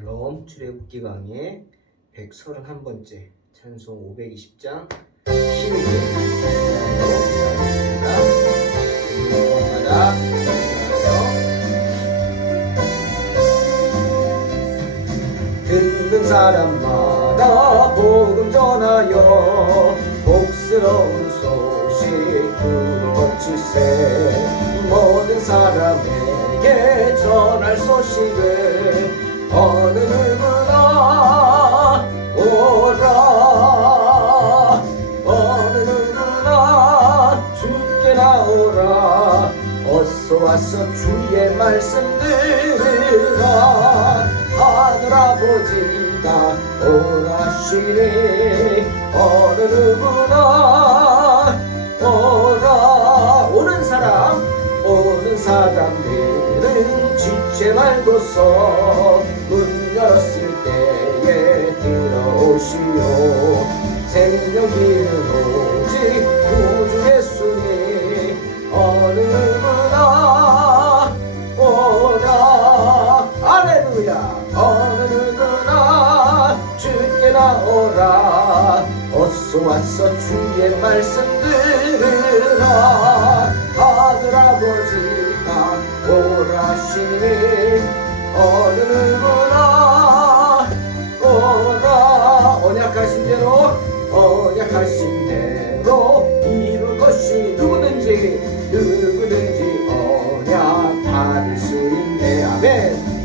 샬롬 출애굽기 강의 131번째 찬송 520장 힘이 하겠습니다. 듣는 사람마다 복음 전하여 복스러운 소식 그 거칠세 모든 사람에게 전할 소식을 어느 누구나 오라 어느 누구나 주께 나오라 어서 와서 주의 말씀 들으라 하늘 아버지가 오라시니 어느 누구나 오라 오는 사람들은 지체 말고서 문 열었을 때에 들어오시오 생명 기름 오직 구주 예수님 어느 누구나 오라 할렐루야 어느 누구나 주께 나오라 어서 와서 주의 말씀 들으라 하늘 아버지가 오라시니 어느 누구나 오라 언약하신 대로 이룰 것이 누구든지 언약 받을 수 있네 아멘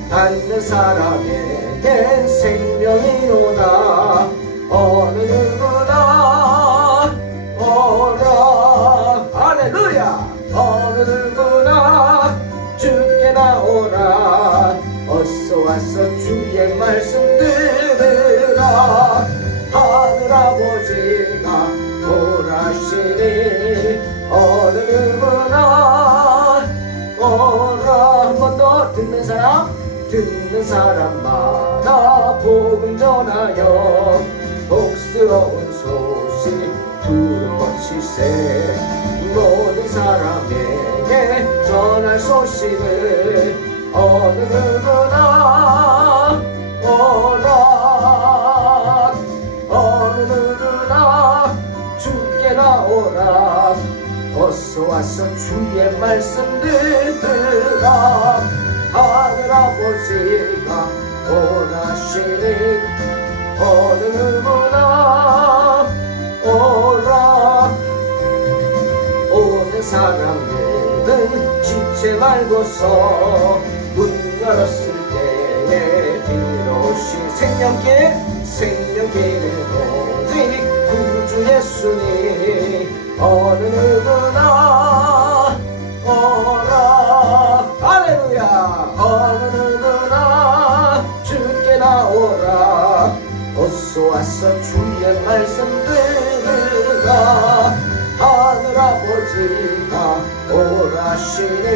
받는 사람에겐 생명이로다 어느 누구나 오라 할렐루야 어느 누구나 주께 나오라 어서 와서 주의 말씀 들으라 하늘 아버지가 오라시니 어느 누구나 오라 한 번 더 듣는 사람마다 복음 전하여 복스러운 소식 두루 거칠세 모든 사람에게 전할 소식을 어느 누구나 오라 어느 누구나 주께 나오라 어서 와서 주의 말씀 들으라 하늘 아버지가 오라시니 어느 누구나 오라 오는 사람들은 지체 말고서 문 열었을 때에 들어오신 생명길은 오직 구주 예수님 어느 누구나 오라 할렐루야 어느 누구나 주께 나오라 어서 와서 주의 말씀 들으라 하늘 아버지가 오라시니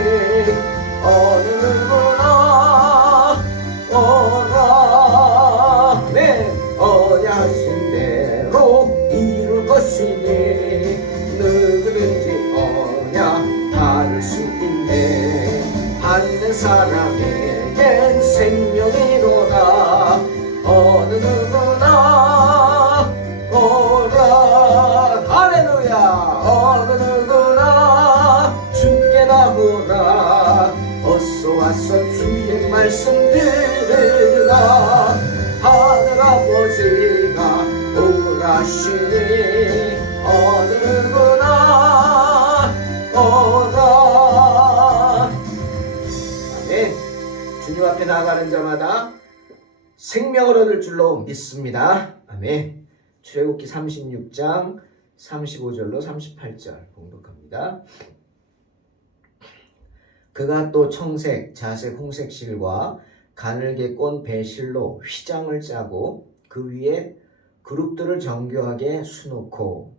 어느 누구나 오라 네 언약하신 대로 이룰 것이니 누구든지 언약 받을 수 있네 받는 사람에겐 생명이로다 어느 누구나 오라 할렐루야 어느 누구나 주께 나오라 어서 와서 주의 말씀 들으라 하늘 아버지가 오라시니 어느 누구나 오라 아멘 주님 앞에 나아가는 자마다 생명을 얻을 줄로 믿습니다. 아멘. 출애굽기 36장 35절로 38절 봉독합니다. 그가 또 청색, 자색, 홍색 실과 가늘게 꼰 배실로 휘장을 짜고 그 위에 그룹들을 정교하게 수놓고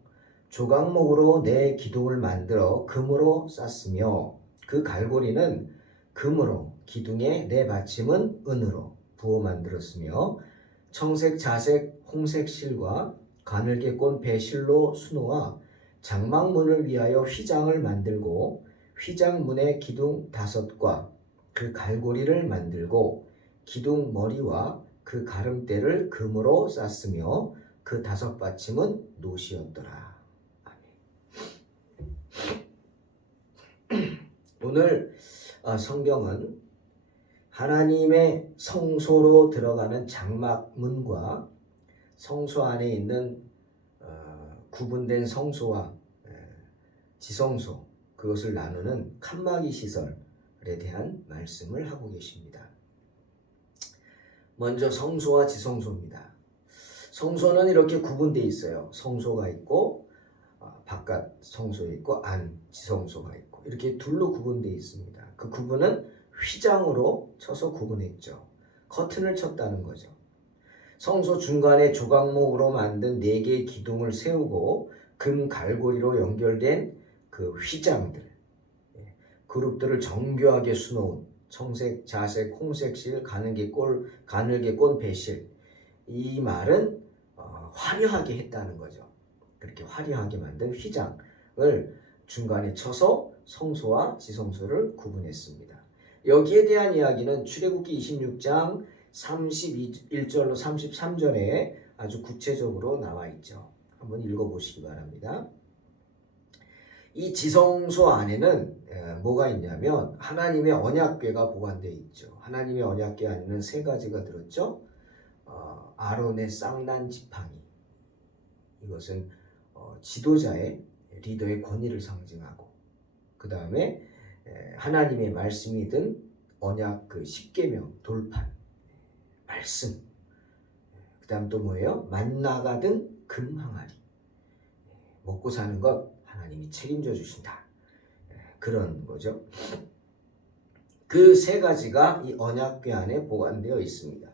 조각목으로 네 기둥을 만들어 금으로 쌌으며 그 갈고리는 금으로 기둥의 네 받침은 은으로 부어 만들었으며 청색, 자색, 홍색 실과 가늘게 꼰 배실로 수놓아 장막문을 위하여 휘장을 만들고 휘장문의 기둥 5과 그 갈고리를 만들고 기둥 머리와 그 가름대를 금으로 쌌으며 그 5받침은 노시였더라. 아멘. 오늘 성경은 하나님의 성소로 들어가는 장막문과 성소 안에 있는 구분된 성소와 지성소, 그것을 나누는 칸막이 시설에 대한 말씀을 하고 계십니다. 먼저 성소와 지성소입니다. 성소는 이렇게 구분되어 있어요. 성소가 있고 바깥 성소가 있고 안 지성소가 있고 이렇게 둘로 구분되어 있습니다. 그 구분은 휘장으로 쳐서 구분했죠. 커튼을 쳤다는 거죠. 성소 중간에 조각목으로 만든 4개의 기둥을 세우고 금 갈고리로 연결된 그 휘장들, 그룹들을 정교하게 수놓은 청색, 자색, 홍색 실, 가늘게 꼰 배실. 이 말은 화려하게 했다는 거죠. 그렇게 화려하게 만든 휘장을 중간에 쳐서 성소와 지성소를 구분했습니다. 여기에 대한 이야기는 출애굽기 26장 31절로 33절에 아주 구체적으로 나와 있죠. 한번 읽어보시기 바랍니다. 이 지성소 안에는 뭐가 있냐면 하나님의 언약궤가 보관되어 있죠. 하나님의 언약궤 안에는 3가지가 들었죠. 아론의 쌍난 지팡이, 이것은 지도자의 리더의 권위를 상징하고, 그 다음에 하나님의 말씀이 든 언약 그 10계명 돌판 말씀, 그 다음 또 뭐예요? 만나가 든 금항아리, 먹고 사는 것 하나님이 책임져 주신다, 그런 거죠. 그 3가지가 이 언약궤 안에 보관되어 있습니다.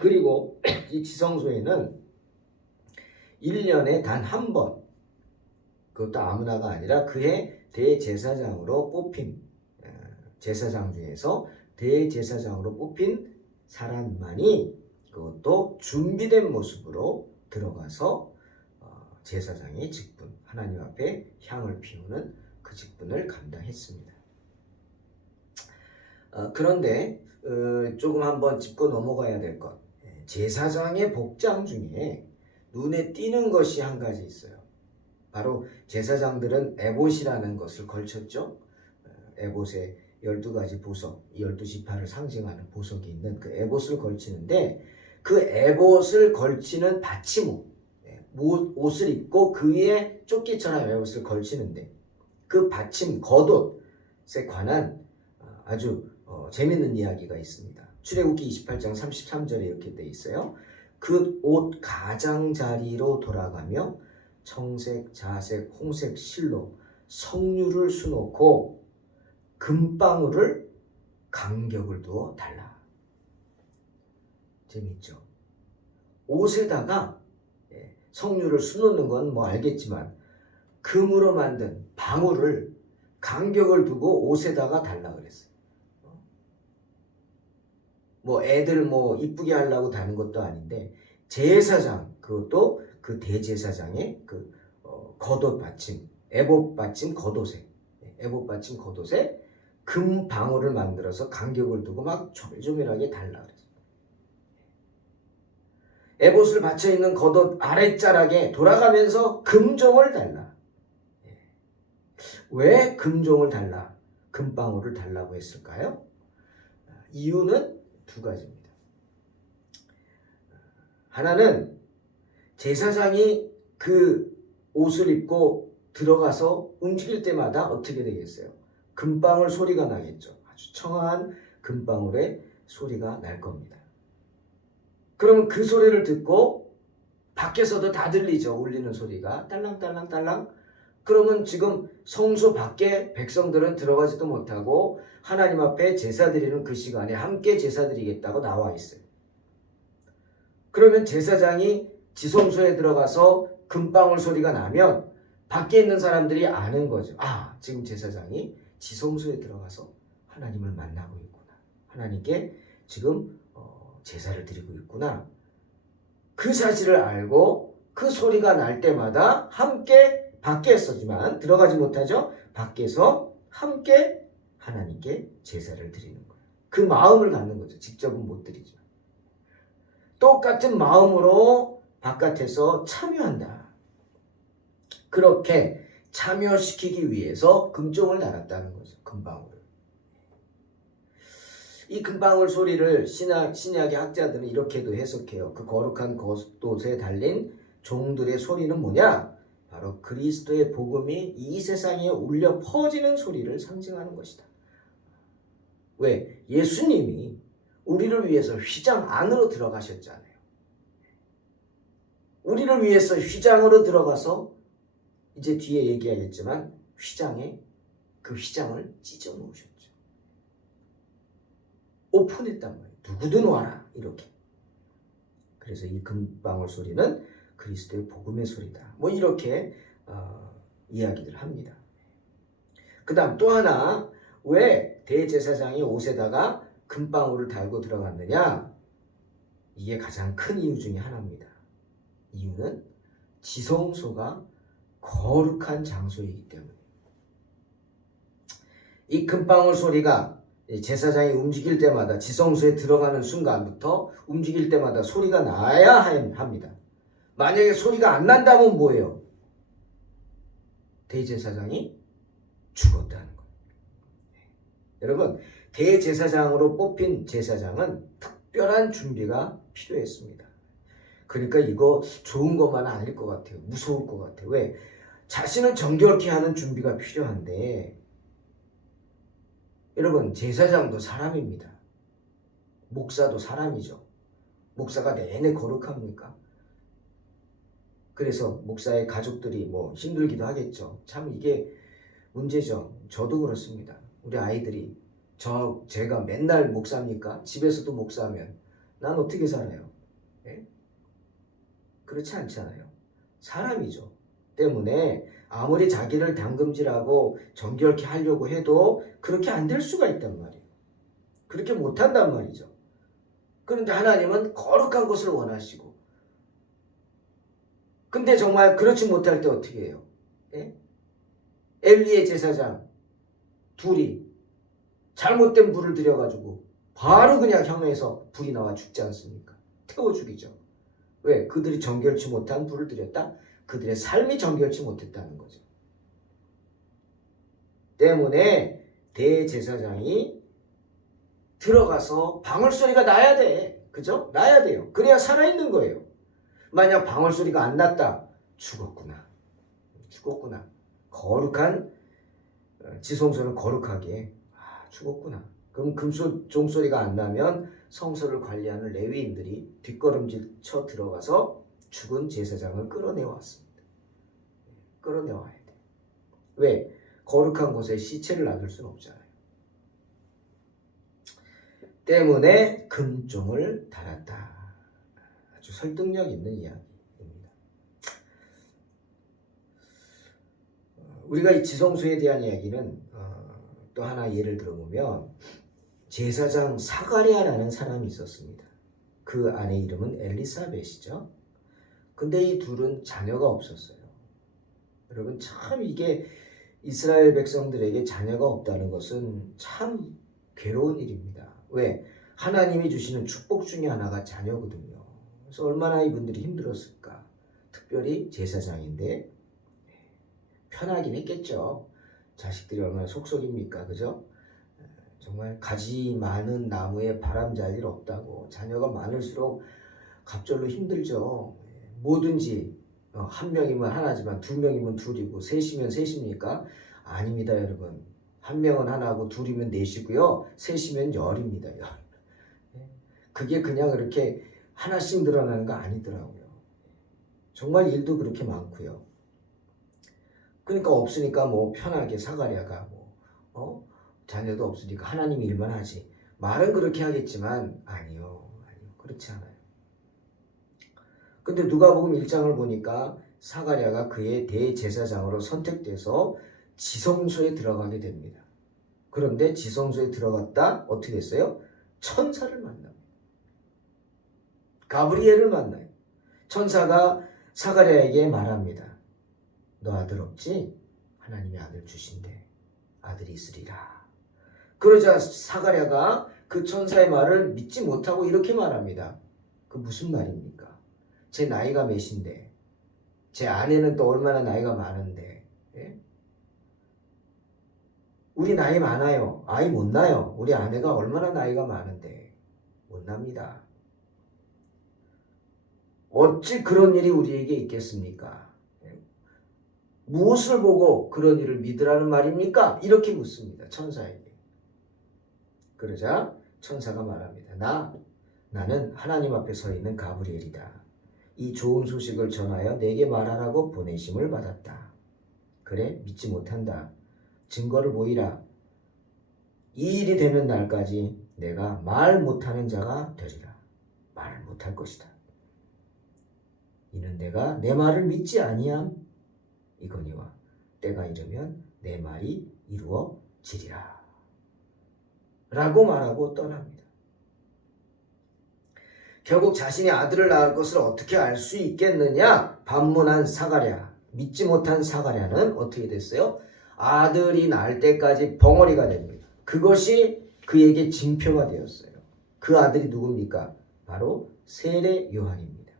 그리고 이 지성소에는 1년에 단 한 번, 그것도 아무나가 아니라 그해 대제사장으로 뽑힌, 제사장 중에서 대제사장으로 뽑힌 사람만이 그것도 준비된 모습으로 들어가서 제사장의 직분, 하나님 앞에 향을 피우는 그 직분을 감당했습니다. 그런데 조금 한번 짚고 넘어가야 될 것, 제사장의 복장 중에 눈에 띄는 것이 한 가지 있어요. 바로 제사장들은 에봇이라는 것을 걸쳤죠. 에봇에 12가지 보석, 12지파를 상징하는 보석이 있는 그 에봇을 걸치는데, 그 에봇을 걸치는 받침옷, 옷을 입고 그 위에 조끼처럼 에봇을 걸치는데, 그 받침 겉옷에 관한 아주 재밌는 이야기가 있습니다. 출애굽기 28장 33절에 이렇게 돼 있어요. 그 옷 가장자리로 돌아가며 청색, 자색, 홍색 실로 석류를 수놓고 금방울을 간격을 두어 달라. 재밌죠? 옷에다가 석류를 수놓는 건 뭐 알겠지만 금으로 만든 방울을 간격을 두고 옷에다가 달라 그랬어요. 뭐 애들 뭐 이쁘게 하려고 다는 것도 아닌데, 제사장, 그것도 그 대제사장의 그 겉옷 받침, 에봇 받침 겉옷에, 에봇 받침 겉옷에 금 방울을 만들어서 간격을 두고 막 조밀조밀하게 달라 그랬어요. 에봇을 받쳐 있는 겉옷 아랫자락에 돌아가면서 금종을 달라. 왜 금종을 달라, 금방울을 달라고 했을까요? 이유는 2가지입니다. 하나는 제사장이 그 옷을 입고 들어가서 움직일 때마다 어떻게 되겠어요? 금방울 소리가 나겠죠. 아주 청아한 금방울의 소리가 날 겁니다. 그러면 그 소리를 듣고 밖에서도 다 들리죠. 울리는 소리가 딸랑딸랑딸랑. 그러면 지금 성소 밖에 백성들은 들어가지도 못하고 하나님 앞에 제사 드리는 그 시간에 함께 제사 드리겠다고 나와 있어요. 그러면 제사장이 지성소에 들어가서 금방울 소리가 나면 밖에 있는 사람들이 아는 거죠. 아, 지금 제사장이 지성소에 들어가서 하나님을 만나고 있구나. 하나님께 지금 제사를 드리고 있구나. 그 사실을 알고 그 소리가 날 때마다 함께 밖에서지만 들어가지 못하죠. 밖에서 함께 하나님께 제사를 드리는 거예요. 그 마음을 갖는 거죠. 직접은 못 드리죠. 똑같은 마음으로 바깥에서 참여한다. 그렇게 참여시키기 위해서 금종을 달았다는 거죠. 금방울을. 이 금방울 소리를 신약의 학자들은 이렇게도 해석해요. 그 거룩한 겉옷에 달린 종들의 소리는 뭐냐? 바로 그리스도의 복음이 이 세상에 울려 퍼지는 소리를 상징하는 것이다. 왜? 예수님이 우리를 위해서 휘장 안으로 들어가셨잖아요. 우리를 위해서 휘장으로 들어가서 이제 뒤에 얘기하겠지만 그 휘장을 찢어 놓으셨죠. 오픈했단 말이에요. 누구든 와라 이렇게. 그래서 이 금방울 소리는 그리스도의 복음의 소리다. 뭐 이렇게 이야기를 합니다. 그 다음 또 하나, 왜 대제사장이 옷에다가 금방울을 달고 들어갔느냐? 이게 가장 큰 이유 중에 하나입니다. 이유는 지성소가 거룩한 장소이기 때문에. 이 금방울 소리가 제사장이 움직일 때마다, 지성소에 들어가는 순간부터 움직일 때마다 소리가 나야 합니다. 만약에 소리가 안 난다면 뭐예요? 대제사장이 죽었다는 거예요. 여러분, 대제사장으로 뽑힌 제사장은 특별한 준비가 필요했습니다. 그러니까 이거 좋은 것만 아닐 것 같아요. 무서울 것 같아요. 왜? 자신을 정결케 하는 준비가 필요한데, 여러분, 제사장도 사람입니다. 목사도 사람이죠. 목사가 내내 거룩합니까? 그래서 목사의 가족들이 뭐 힘들기도 하겠죠. 참 이게 문제죠. 저도 그렇습니다. 우리 아이들이 제가 맨날 목사입니까? 집에서도 목사하면 난 어떻게 살아요? 네? 그렇지 않잖아요. 사람이죠. 때문에 아무리 자기를 담금질하고 정결케 하려고 해도 그렇게 안 될 수가 있단 말이에요. 그렇게 못한단 말이죠. 그런데 하나님은 거룩한 것을 원하시고, 근데 정말 그렇지 못할 때 어떻게 해요? 예? 엘리의 제사장 둘이 잘못된 불을 들여가지고 바로 그냥 향로에서 불이 나와 죽지 않습니까? 태워 죽이죠. 왜? 그들이 정결치 못한 불을 들였다? 그들의 삶이 정결치 못했다는 거죠. 때문에 대제사장이 들어가서 방울소리가 나야 돼. 그죠? 나야 돼요. 그래야 살아있는 거예요. 만약 방울소리가 안 났다. 죽었구나. 거룩한 지성소는 거룩하게 죽었구나. 그럼 종소리가 안 나면 성소를 관리하는 레위인들이 뒷걸음질 쳐 들어가서 죽은 제사장을 끌어내왔습니다. 끌어내와야 돼. 왜? 거룩한 곳에 시체를 놔둘 수는 없잖아요. 때문에 금종을 달았다. 아주 설득력 있는 이야기입니다. 우리가 이 지성소에 대한 이야기는 또 하나 예를 들어보면 제사장 사가랴라는 사람이 있었습니다. 그 아내 이름은 엘리사벳이죠. 근데 이 둘은 자녀가 없었어요. 여러분, 참 이게 이스라엘 백성들에게 자녀가 없다는 것은 참 괴로운 일입니다. 왜? 하나님이 주시는 축복 중에 하나가 자녀거든요. 그래서 얼마나 이분들이 힘들었을까. 특별히 제사장인데 편하긴 했겠죠. 자식들이 얼마나 속속입니까? 그죠? 정말 가지 많은 나무에 바람 잘 일 없다고. 자녀가 많을수록 갑절로 힘들죠. 뭐든지 한 명이면 하나지만 두 명이면 둘이고 셋이면 셋입니까? 아닙니다, 여러분. 한 명은 하나고 둘이면 넷이고요. 셋이면 열입니다. 열. 그게 그냥 그렇게 하나씩 늘어나는 거 아니더라고요. 정말 일도 그렇게 많고요. 그러니까 없으니까 뭐 편하게 사가랴가 자녀도 없으니까 하나님 일만 하지. 말은 그렇게 하겠지만 아니요. 그렇지 않아요. 근데 누가복음 1장을 보니까 사가랴가 그의 대제사장으로 선택돼서 지성소에 들어가게 됩니다. 그런데 지성소에 들어갔다 어떻게 됐어요? 천사를 만납니다. 가브리엘을 만나요. 천사가 사가랴에게 말합니다. 너 아들 없지? 하나님이 아들 주신대. 아들이 있으리라. 그러자 사가랴가 그 천사의 말을 믿지 못하고 이렇게 말합니다. 그 무슨 말입니까? 제 나이가 몇인데, 제 아내는 또 얼마나 나이가 많은데, 예? 우리 나이 많아요. 아이 못 나요. 우리 아내가 얼마나 나이가 많은데 못 납니다. 어찌 그런 일이 우리에게 있겠습니까? 무엇을 보고 그런 일을 믿으라는 말입니까? 이렇게 묻습니다. 천사에게. 그러자 천사가 말합니다. 나는 하나님 앞에 서 있는 가브리엘이다. 이 좋은 소식을 전하여 내게 말하라고 보내심을 받았다. 그래, 믿지 못한다. 증거를 보이라. 이 일이 되는 날까지 내가 말 못하는 자가 되리라. 말 못할 것이다. 이는 내가 내 말을 믿지 아니함 이거니와 때가 이르면 내 말이 이루어지리라. 라고 말하고 떠납니다. 결국 자신이 아들을 낳을 것을 어떻게 알 수 있겠느냐? 반문한 사가랴, 믿지 못한 사가랴는 어떻게 됐어요? 아들이 낳을 때까지 벙어리가 됩니다. 그것이 그에게 징표가 되었어요. 그 아들이 누굽니까? 바로 세례 요한입니다.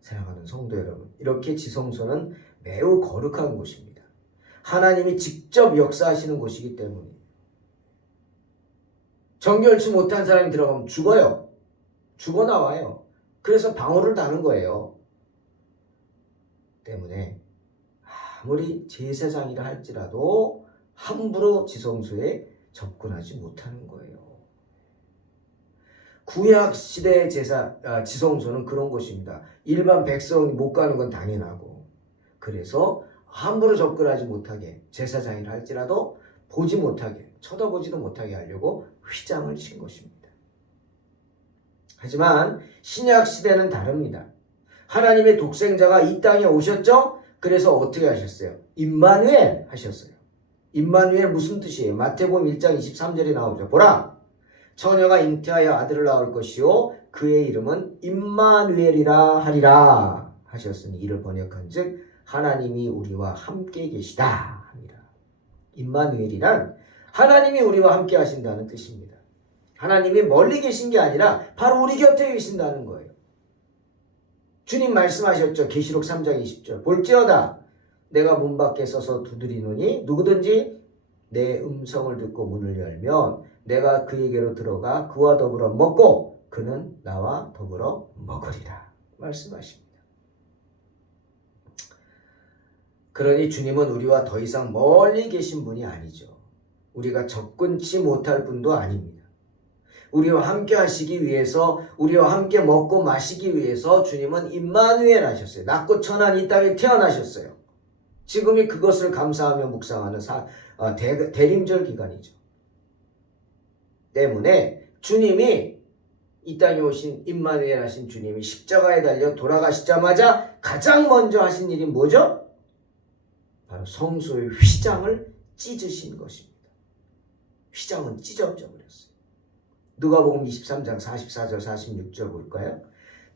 사랑하는 성도 여러분, 이렇게 지성소는 매우 거룩한 곳입니다. 하나님이 직접 역사하시는 곳이기 때문입니다. 정결치 못한 사람이 들어가면 죽어요. 죽어 나와요. 그래서 방울을 다는 거예요. 때문에 아무리 제사장이라 할지라도 함부로 지성소에 접근하지 못하는 거예요. 구약 시대의 지성소는 그런 곳입니다. 일반 백성이 못 가는 건 당연하고, 그래서 함부로 접근하지 못하게, 제사장이라 할지라도 보지 못하게, 쳐다보지도 못하게 하려고 휘장을 친 것입니다. 하지만 신약 시대는 다릅니다. 하나님의 독생자가 이 땅에 오셨죠? 그래서 어떻게 하셨어요? 임마누엘 하셨어요. 임마누엘 무슨 뜻이에요? 마태복음 1장 23절에 나오죠. 보라, 처녀가 잉태하여 아들을 낳을 것이요 그의 이름은 임마누엘이라 하리라 하셨으니 이를 번역한즉 하나님이 우리와 함께 계시다 합니다. 임마누엘이란 하나님이 우리와 함께 하신다는 뜻입니다. 하나님이 멀리 계신 게 아니라 바로 우리 곁에 계신다는 거예요. 주님 말씀하셨죠. 계시록 3장 20절. 볼지어다 내가 문 밖에 서서 두드리노니 누구든지 내 음성을 듣고 문을 열면 내가 그에게로 들어가 그와 더불어 먹고 그는 나와 더불어 먹으리라 말씀하십니다. 그러니 주님은 우리와 더 이상 멀리 계신 분이 아니죠. 우리가 접근치 못할 분도 아닙니다. 우리와 함께 하시기 위해서, 우리와 함께 먹고 마시기 위해서 주님은 임마누엘 하셨어요. 낮고 천한 이 땅에 태어나셨어요. 지금이 그것을 감사하며 묵상하는 대림절 기간이죠. 때문에 주님이 이 땅에 오신 임마누엘 하신 주님이 십자가에 달려 돌아가시자마자 가장 먼저 하신 일이 뭐죠? 바로 성소의 휘장을 찢으신 것입니다. 휘장은 찢어져 버렸어요. 누가복음 23장 44절 46절 볼까요?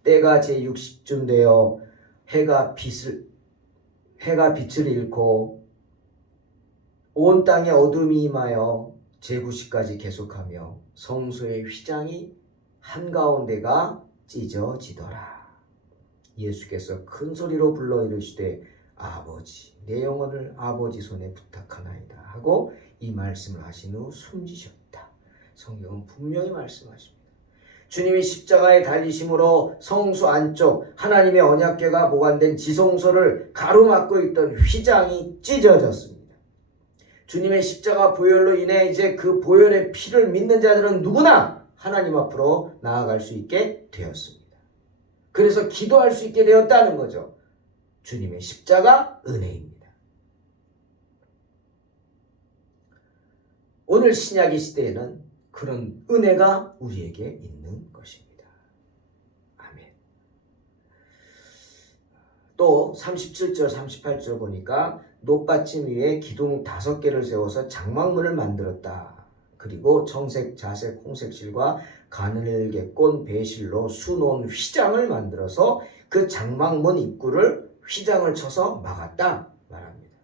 때가 제60쯤 되어 해가 빛을 잃고 온 땅에 어둠이 임하여 제9시까지 계속하며 성소의 휘장이 한가운데가 찢어지더라. 예수께서 큰 소리로 불러 이르시되 아버지 내 영혼을 아버지 손에 부탁하나이다 하고 이 말씀을 하신 후 숨지셨다. 성경은 분명히 말씀하십니다. 주님이 십자가에 달리심으로 성소 안쪽 하나님의 언약궤가 보관된 지성소를 가로막고 있던 휘장이 찢어졌습니다. 주님의 십자가 보혈로 인해 이제 그 보혈의 피를 믿는 자들은 누구나 하나님 앞으로 나아갈 수 있게 되었습니다. 그래서 기도할 수 있게 되었다는 거죠. 주님의 십자가 은혜입니다. 오늘 신약의 시대에는 그런 은혜가 우리에게 있는 것입니다. 아멘. 또 37절 38절 보니까 높받침 위에 기둥 5개를 세워서 장막문을 만들었다. 그리고 청색, 자색, 홍색 실과 가늘게 꼰 배실로 수놓은 휘장을 만들어서 그 장막문 입구를 휘장을 쳐서 막았다 말합니다.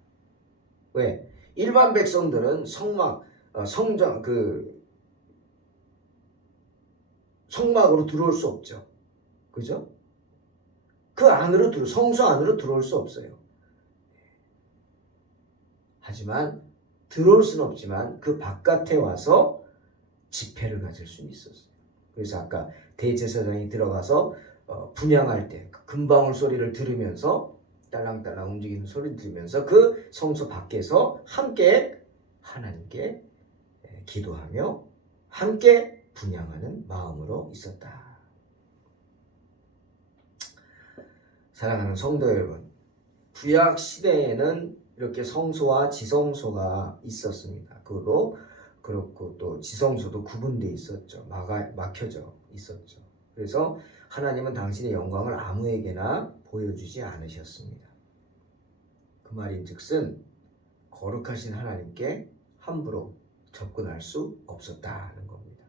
왜? 일반 백성들은 성막으로 들어올 수 없죠. 그죠? 성소 안으로 들어올 수 없어요. 하지만 들어올 수는 없지만 그 바깥에 와서 집회를 가질 수는 있었어요. 그래서 아까 대제사장이 들어가서 분향할 때 금방울 소리를 들으면서 딸랑딸랑 움직이는 소리를 들으면서 그 성소 밖에서 함께 하나님께 기도하며 함께 분향하는 마음으로 있었다. 사랑하는 성도 여러분, 구약 시대에는 이렇게 성소와 지성소가 있었습니다. 그렇고 또 지성소도 구분되어 있었죠. 막혀져 있었죠. 그래서 하나님은 당신의 영광을 아무에게나 보여주지 않으셨습니다. 그 말인즉슨 거룩하신 하나님께 함부로 접근할 수 없었다는 겁니다.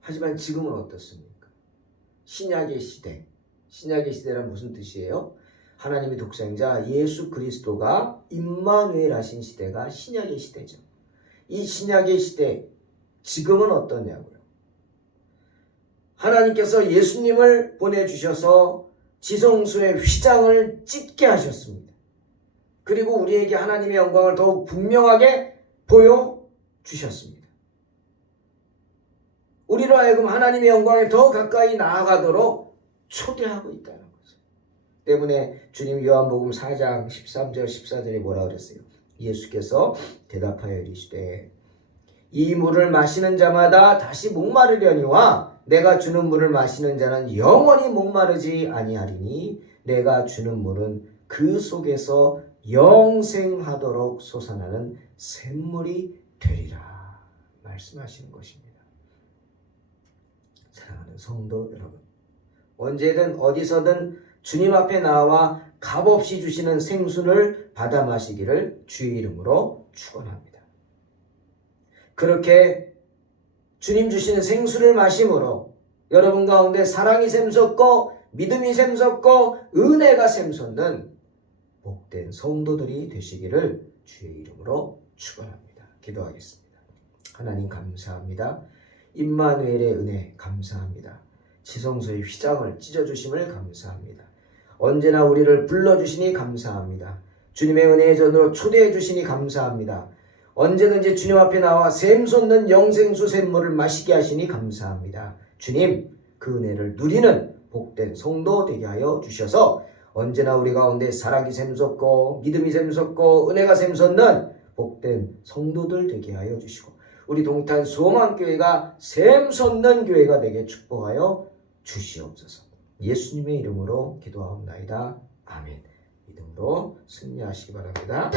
하지만 지금은 어떻습니까? 신약의 시대란 무슨 뜻이에요? 하나님의 독생자 예수 그리스도가 임마누엘 하신 시대가 신약의 시대죠. 이 신약의 시대 지금은 어떠냐고요? 하나님께서 예수님을 보내주셔서 지성소의 휘장을 찢게 하셨습니다. 그리고 우리에게 하나님의 영광을 더욱 분명하게 보여주셨습니다. 우리로 하여금 하나님의 영광에 더 가까이 나아가도록 초대하고 있다는 거죠. 때문에 주님 요한복음 4장 13절 14절에 뭐라 그랬어요? 예수께서 대답하여 이르시되 이 물을 마시는 자마다 다시 목마르려니와 내가 주는 물을 마시는 자는 영원히 목마르지 아니하리니 내가 주는 물은 그 속에서 영생하도록 솟아나는 샘물이 되리라 말씀하시는 것입니다. 사랑하는 성도 여러분, 언제든 어디서든 주님 앞에 나와 값없이 주시는 생수를 받아 마시기를 주의 이름으로 축원합니다. 그렇게 주님 주시는 생수를 마심으로 여러분 가운데 사랑이 샘솟고 믿음이 샘솟고 은혜가 샘솟는 복된 성도들이 되시기를 주의 이름으로 축원합니다. 기도하겠습니다. 하나님 감사합니다. 임마누엘의 은혜 감사합니다. 지성소의 휘장을 찢어주심을 감사합니다. 언제나 우리를 불러주시니 감사합니다. 주님의 은혜의 전으로 초대해 주시니 감사합니다. 언제든지 주님 앞에 나와 샘솟는 영생수 샘물을 마시게 하시니 감사합니다. 주님, 그 은혜를 누리는 복된 성도 되게 하여 주셔서 언제나 우리 가운데 사랑이 샘솟고 믿음이 샘솟고 은혜가 샘솟는 복된 성도들 되게 하여 주시고 우리 동탄 소망교회가 샘솟는 교회가 되게 축복하여 주시옵소서. 예수님의 이름으로 기도하옵나이다. 아멘. 믿음으로 승리하시기 바랍니다.